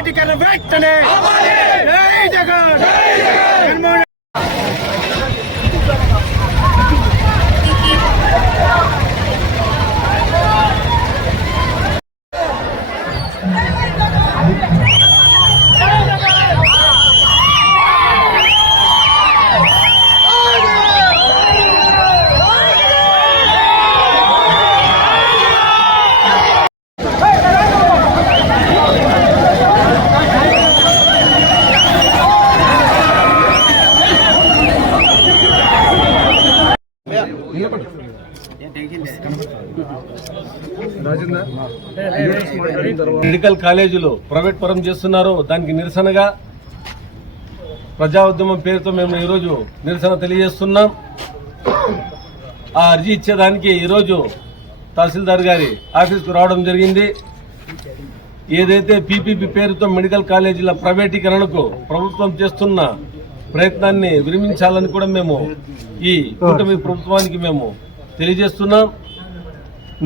ప్రైవేటీకరణ వెంటనే జై జగన్ మెడికల్ కాలేజీలు ప్రైవేట్ పరం చేస్తున్నారు. దానికి నిరసనగా ప్రజా ఉద్యమం పేరుతో మేము ఈరోజు నిరసన తెలియజేస్తున్నాం. ఆ అర్జీ ఇచ్చేదానికి ఈరోజు తహసీల్దార్ గారి ఆఫీస్కు రావడం జరిగింది. ఏదైతే పీపీపీ పేరుతో మెడికల్ కాలేజీల ప్రైవేటీకరణకు ప్రభుత్వం చేస్తున్న ప్రయత్నాన్ని విరమించాలని కూడా మేము ఈ కూటమి ప్రభుత్వానికి మేము తెలియజేస్తున్నాం.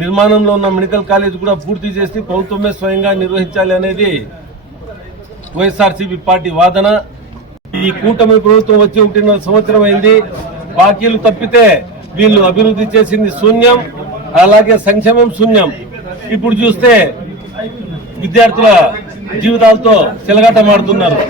నిర్మాణంలో ఉన్న మెడికల్ కాలేజ్ కూడా పూర్తి చేసి ప్రభుత్వమే స్వయంగా నిర్వహించాలి అనేది వైఎస్ఆర్సీపీ పార్టీ వాదన. ఈ కూటమి ప్రభుత్వం వచ్చి 1.5 సంవత్సరం అయింది. బాకీలు తప్పితే వీళ్ళు అభివృద్ధి చేసింది శూన్యం, అలాగే సంక్షేమం శూన్యం. ఇప్పుడు చూస్తే విద్యార్థుల జీవితాలతో చెలగాటమాడుతున్నారు.